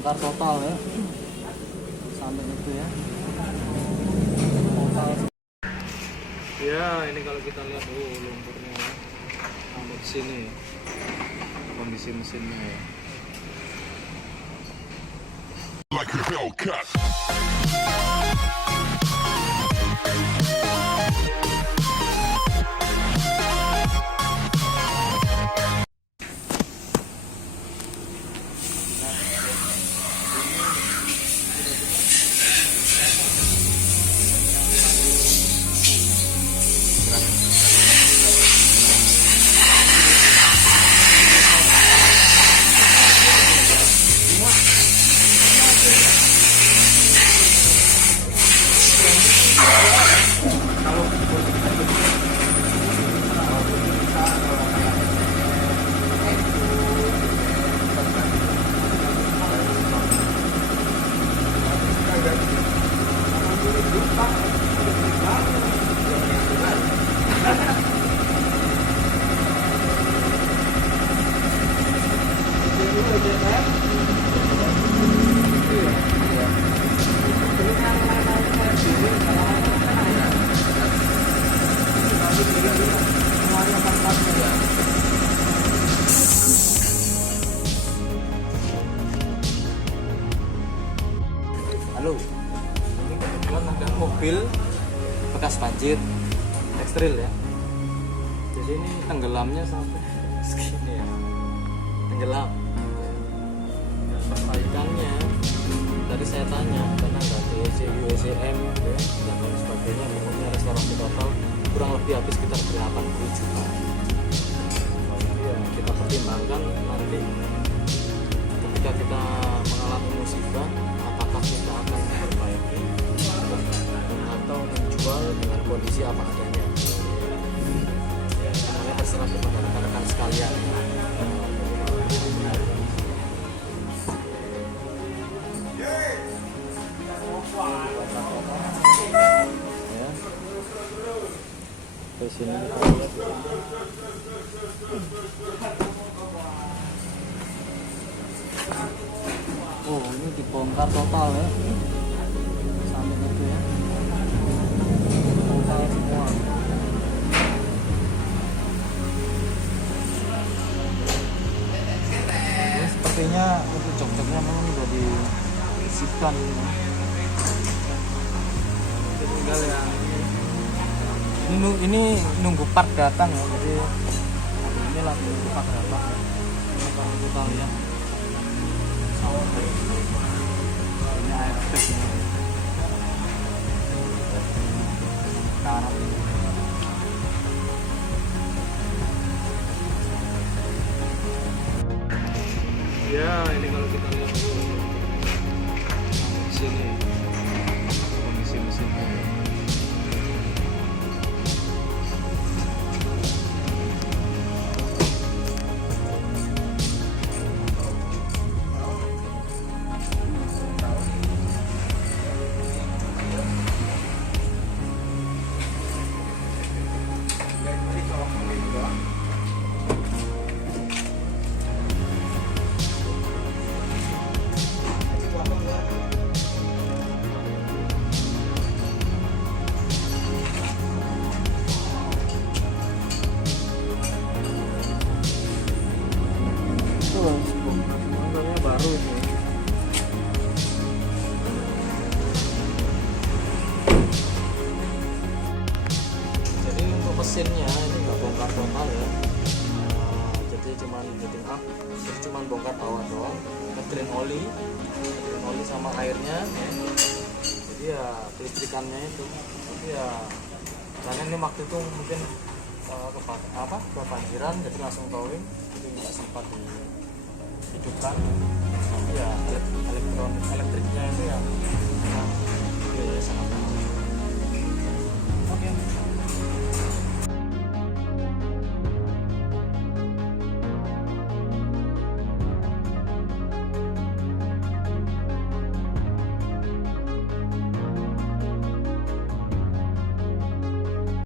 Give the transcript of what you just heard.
dibongkar total ya, sampai itu ya total. Ya ini kalau kita lihat lumpurnya ya, sampai di sini ya, kondisi mesinnya ya. Like a Hellcat. Halo, ini kebetulan ada mobil bekas banjir ekstril ya. Jadi ini tenggelamnya sampai segini ya, tenggelam. Perbaikannya tadi saya tanya karena nggak ada ECM ya, dan lain sebagainya. Pokoknya restorasi total kurang lebih habis sekitar 80 juta. Ya, kita pertimbangkan nanti ketika kita mengalami musibah, apakah kita akan memperbaiki atau menjual dengan kondisi apa adanya. Namanya terserah kepada rekan-rekan sekalian. Ya. Terus ini kita lihat. Oh, ini dibongkar total ya, sampai itu ya, total semua. Ini sepertinya untuk jok-joknya memang sudah disisipkan ya. Tinggal yang ini nunggu part datang ya, jadi ini lagi nunggu part datang ya. Ini kalau kita lihat ini air pet ini karat ini. Ya ini kalau kita lihat di sini kondisi mesinnya. Baru ini. Jadi untuk mesinnya ini nggak bongkar total ya. Jadi cuman heating up, jadi cuman bongkar bawah doang, drain oli sama airnya. Jadi ya kelistrikannya itu. Jadi ya karena ini waktu itu mungkin kebanjiran, jadi langsung towing, jadi nggak sempat dihidupkan. Tapi ya elektriknya itu ya biayanya sangat mahal. Oke.